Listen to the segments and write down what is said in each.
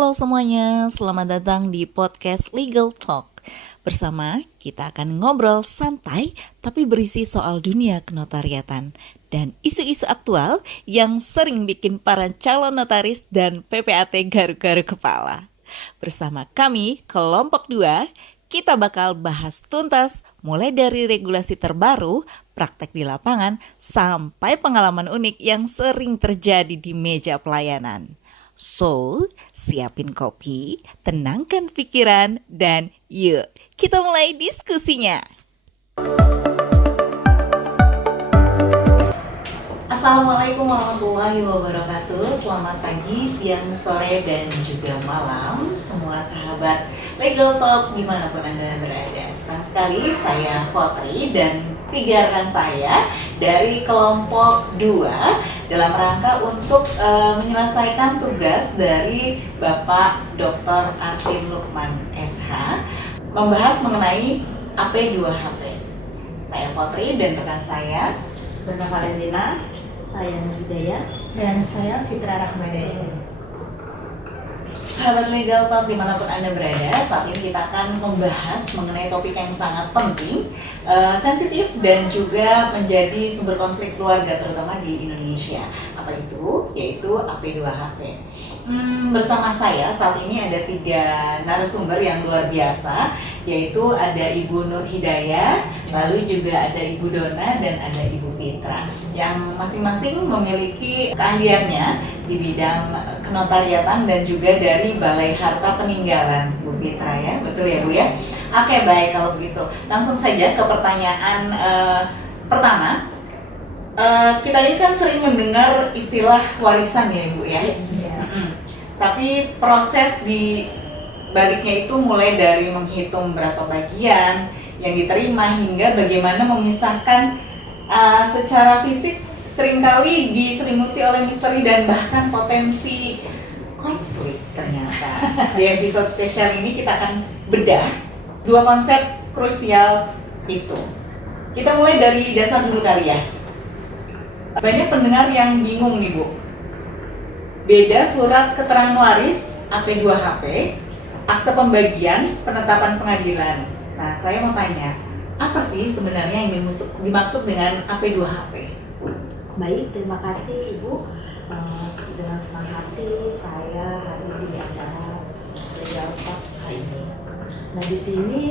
Halo semuanya, selamat datang di podcast Legal Talk. Bersama kita akan ngobrol santai tapi berisi soal dunia kenotariatan dan isu-isu aktual yang sering bikin para calon notaris dan PPAT garu-garu kepala. Bersama kami, kelompok 2, kita bakal bahas tuntas mulai dari regulasi terbaru, praktek di lapangan, sampai pengalaman unik yang sering terjadi di meja pelayanan. So, siapin kopi, tenangkan pikiran, dan yuk kita mulai diskusinya. Assalamualaikum warahmatullahi wabarakatuh. Selamat pagi, siang, sore, dan juga malam semua sahabat Legal Talk dimanapun Anda berada. Senang sekali saya Fotri dan 3 rekan saya dari kelompok 2 dalam rangka untuk menyelesaikan tugas dari Bapak Dr. Arsim Lukman SH membahas mengenai AP2HP. Saya Fotri dan rekan saya Brenda Valentina, saya Nurhidayah, dan saya Fitra Rahmadani. Sahabat Legal Talk dimanapun Anda berada, saat ini kita akan membahas mengenai topik yang sangat penting, sensitif dan juga menjadi sumber konflik keluarga terutama di Indonesia. Apa itu? Yaitu AP2HP. Bersama saya saat ini ada 3 narasumber yang luar biasa, yaitu ada Ibu Nurhidayah, lalu juga ada Ibu Dona dan ada Ibu Fitra, yang masing-masing memiliki keahliannya di bidang kenotariatan dan juga dari Balai Harta Peninggalan, Bu Fitra ya, betul ya Bu ya? Oke, baik kalau begitu. Langsung saja ke pertanyaan pertama. Kita ini kan sering mendengar istilah warisan ya Bu ya? Tapi proses di baliknya itu mulai dari menghitung berapa bagian yang diterima hingga bagaimana memisahkan secara fisik seringkali diselimuti oleh misteri dan bahkan potensi konflik ternyata. Di episode spesial ini kita akan bedah 2 konsep krusial itu. Kita mulai dari dasar dulu kali ya. Banyak pendengar yang bingung nih Bu. Beda surat keterangan waris AP2HP, akte pembagian, penetapan pengadilan. Nah, saya mau tanya, apa sih sebenarnya yang dimaksud dengan AP2HP? Baik, terima kasih Ibu. Dengan senang hati saya hadir di acara Legal Talk hari ini. Nah, di sini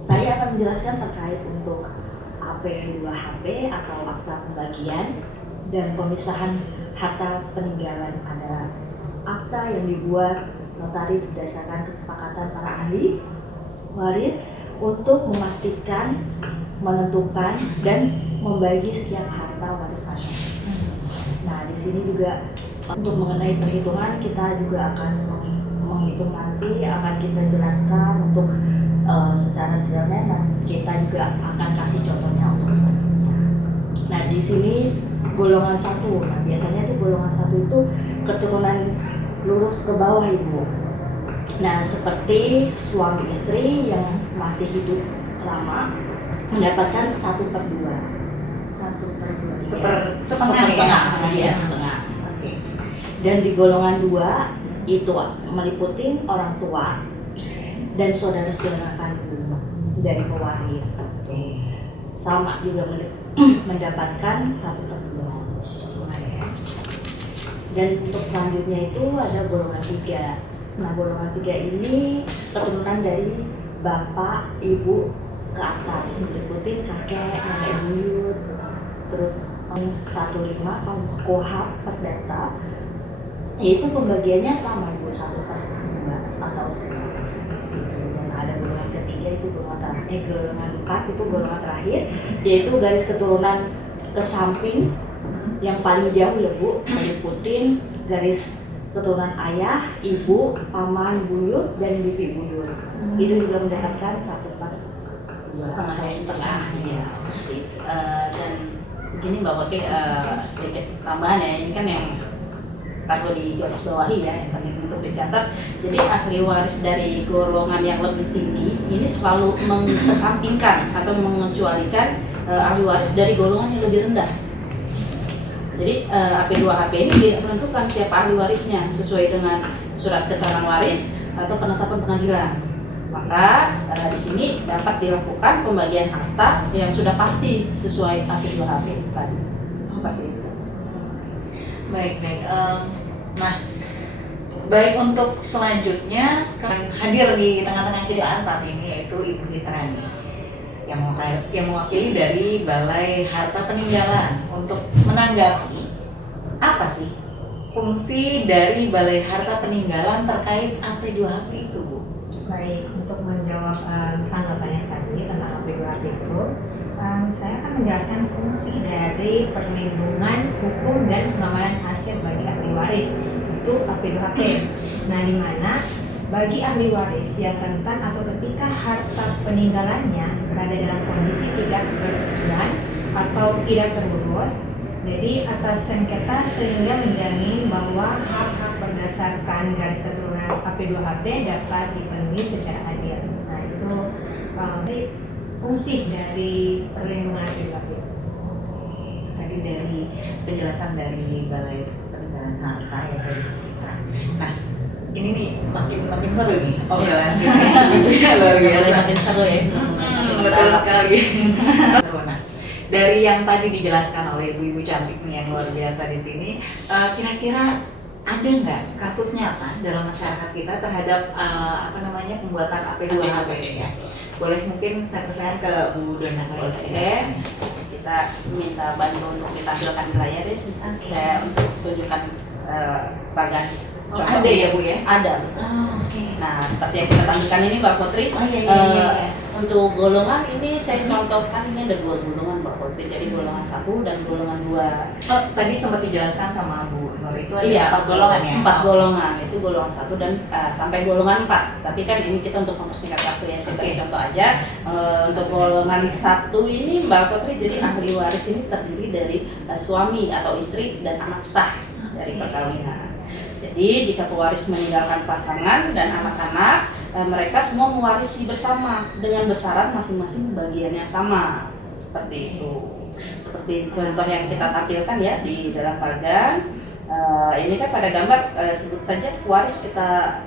saya akan menjelaskan terkait untuk AP2HP atau akta pembagian dan pemisahan harta peninggalan. Adalah akta yang dibuat notaris berdasarkan kesepakatan para ahli waris untuk memastikan, menentukan, dan membagi setiap harta warisannya. Nah, di sini juga untuk mengenai perhitungan kita juga akan menghitung nanti, akan kita jelaskan untuk secara detailnya, dan kita juga akan kasih contohnya untuk selanjutnya. Nah, di sini golongan 1. Nah, biasanya itu golongan 1 itu keturunan lurus ke bawah Ibu. Nah, seperti suami istri yang masih hidup lama mendapatkan 1/2. 1/2. Setengah. Oke. Dan di golongan 2 itu meliputi orang tua dan saudara-saudara kandung dari pewaris. Sama juga mendapatkan 1/2. Dan untuk selanjutnya itu ada golongan 3. Nah, golongan 3 ini keturunan dari bapak, ibu ke atas, meliputi kakek, nenek buyut, terus 15 KUHP Perdata, yaitu pembagiannya sama Ibu, 1/2 atau setengah. Dan ada golongan ketiga itu golongan 4 itu golongan terakhir, yaitu garis keturunan ke samping yang paling jauh ya Bu, meliputi garis keturunan ayah, ibu, paman, buyut, dan bibi buyut. Itu juga mendapatkan 1/2. Ya. Dan begini Mbak Putri, sedikit tambahan ya, ini kan yang perlu digarisbawahi ya, yang penting untuk dicatat. Jadi ahli waris dari golongan yang lebih tinggi ini selalu mengesampingkan atau mengecualikan ahli waris dari golongan yang lebih rendah. Jadi AP2HP ini menentukan siapa ahli warisnya sesuai dengan surat keterangan waris atau penetapan pengadilan. Maka di sini dapat dilakukan pembagian harta yang sudah pasti sesuai AP2HP tadi. Seperti itu. Baik. Nah, baik untuk selanjutnya hadir di tengah-tengah kita saat ini yaitu Ibu Hitrani yang mewakili dari Balai Harta Peninggalan untuk menanggapi apa sih fungsi dari Balai Harta Peninggalan terkait AP2HP itu, Bu? Baik, untuk menjawab tanggapannya tadi tentang AP2HP itu, saya akan menjelaskan fungsi dari perlindungan hukum dan pengamanan hasil bagi ahli waris itu AP2HP. Nah, di mana bagi ahli waris yang rentan atau ketika harta peninggalannya berada dalam kondisi tidak berkecukupan atau tidak terurus, jadi atas sengketa sehingga menjamin bahwa hak-hak berdasarkan garis keturunan AP2HP dapat dipenuhi secara adil. Nah, itu fungsi dari perlindungan AP2HP. Tadi dari penjelasan dari Balai Peninggalan Harta ya dari kita. Nah, ini nih makin seru nih obrolan kita. Luar biasa. Makin seru ya. Betul sekali. Nah, dari yang tadi dijelaskan oleh ibu-ibu cantik nih yang luar biasa di sini, kira-kira ada nggak kasus nyata dalam masyarakat kita terhadap pembuatan AP2HP ini ya? Boleh mungkin saya persilakan ke Bu Dona. Oke. Kita minta bantu untuk ditampilkan di layar ya. Saya untuk tunjukkan bagan. Oh, ada ya Bu ya? Ada. Oke. Nah, seperti yang kita tampilkan ini Mbak Putri. Oh iya. Untuk golongan ini saya contohkan ini ada 2 golongan Mbak Putri. Jadi golongan 1 dan golongan 2. Oh, tadi sempat dijelaskan sama Bu Nur itu ada Iya, 4 golongan ya? 4 golongan. Itu golongan 1 dan sampai golongan 4. Tapi kan ini kita untuk mempersingkat waktu ya. Saya beri contoh aja. Untuk golongan 1 ini Mbak Putri, jadi ahli waris ini terdiri dari suami atau istri dan anak sah dari perkawinan. Jadi jika pewaris meninggalkan pasangan dan anak-anak, mereka semua mewarisi bersama dengan besaran masing-masing bagian yang sama. Seperti itu. Seperti contoh yang kita tampilkan ya di dalam bagan. Ini kan pada gambar sebut saja pewaris kita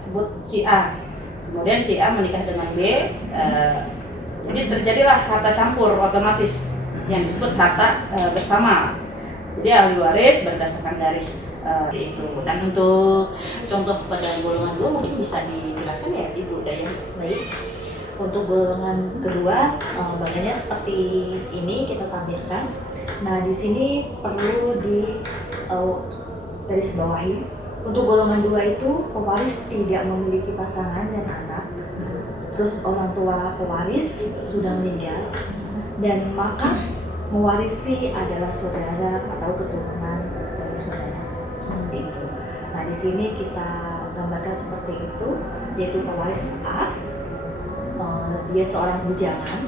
sebut si A. Kemudian si A menikah dengan B. Jadi terjadilah harta campur otomatis yang disebut harta bersama. Jadi ahli waris berdasarkan garis itu. Dan untuk contoh pada golongan 2 mungkin bisa dijelaskan ya Ibu Daya. Baik. Untuk golongan kedua, badannya seperti ini kita tampilkan. Nah, di sini perlu di garis bawahi. Untuk golongan 2 itu pewaris tidak memiliki pasangan dan anak. Terus orang tua pewaris sudah meninggal dan maka mewarisi adalah saudara atau keturunan dari saudara. Seperti itu. Nah, di sini kita gambarkan seperti itu, yaitu pewaris A. Dia seorang bujangan,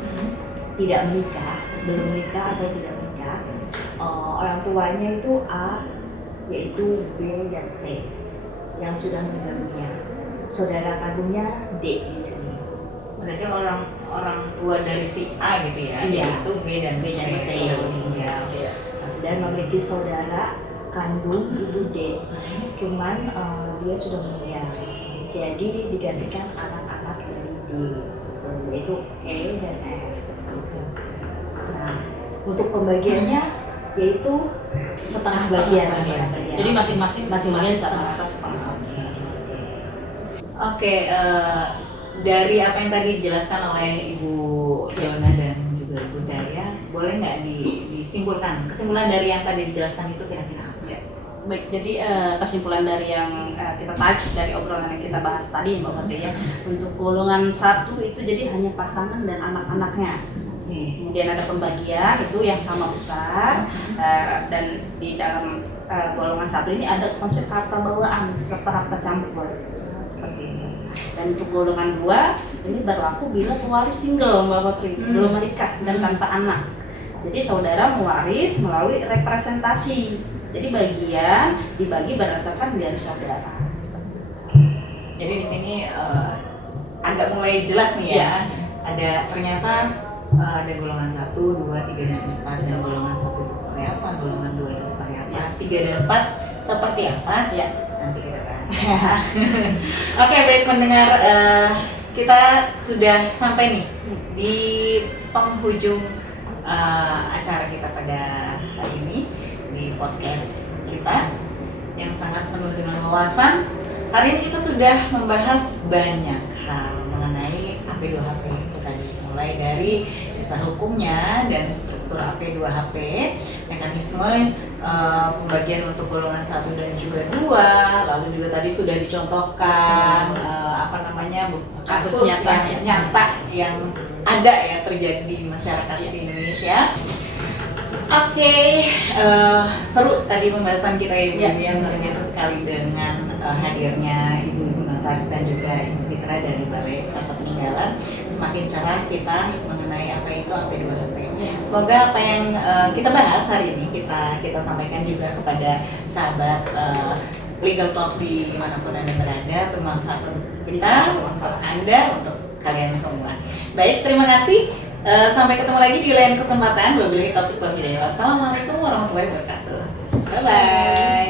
tidak menikah, belum menikah atau tidak menikah. Orang tuanya itu A, yaitu B dan C yang sudah meninggal dunia. Saudara kandungnya D di sini. Berarti orang tua dari si A gitu ya, Iya. yaitu B dan B dan C. sudah meninggal. Dan memiliki saudara kandung itu D, cuman dia sudah meninggal. Jadi digantikan anak-anak dari D, yaitu E dan F seperti itu. Nah, untuk pembagiannya yaitu setengah bagian. Jadi masing-masing bagian sama atas sama. Oke, dari apa yang tadi dijelaskan oleh Ibu Dona dan juga Ibu Daya, boleh nggak disimpulkan kesimpulan dari yang tadi dijelaskan itu kira-kira apa? Ya. Baik, jadi kesimpulan dari yang kita tarik dari obrolan yang kita bahas tadi Mbak Putri ya, untuk golongan 1 itu jadi hanya pasangan dan anak-anaknya. Kemudian ada pembagian itu yang sama besar, dan di dalam golongan 1 ini ada konsep harta bawaan serta harta campur seperti ini. Dan untuk golongan 2 ini berlaku bila pewaris single Mbak Putri, belum menikah dan tanpa anak. Jadi saudara mewaris melalui representasi. Jadi bagian dibagi berdasarkan garis saudara. Jadi di sini agak mulai jelas nih ya. Ada ternyata ada golongan 1, 2, 3 dan 4, dan golongan 1 itu seperti apa, golongan 2 itu seperti apa, 3 dan 4 seperti apa? Ya. Nanti kita bahas. Oke, baik mendengar, kita sudah sampai nih di penghujung acara kita pada hari ini di podcast kita yang sangat penuh dengan wawasan. Hari ini kita sudah membahas banyak hal mengenai AP2HP itu tadi, mulai dari dasar hukumnya dan struktur AP2HP, mekanisme pembagian untuk golongan 1 dan juga 2, lalu juga tadi sudah dicontohkan kasus nyata yang ada ya terjadi di masyarakat di Indonesia. Oke, seru tadi pembahasan kita ini yang luar biasa sekali dengan hadirnya Ibu Nataris dan juga Ibu Fitra dari Balai Kata Peninggalan. Semakin cerah kita mengenai apa itu AP2HP. Semoga apa yang kita bahas hari ini kita sampaikan juga kepada sahabat Legal Talk di manapun Anda berada, bermanfaat untuk kita, untuk Anda, untuk kalian semua. Baik, terima kasih. Sampai ketemu lagi di lain kesempatan. Wabillahi taufiq wal hidayah. Wassalamualaikum warahmatullahi wabarakatuh. Bye bye.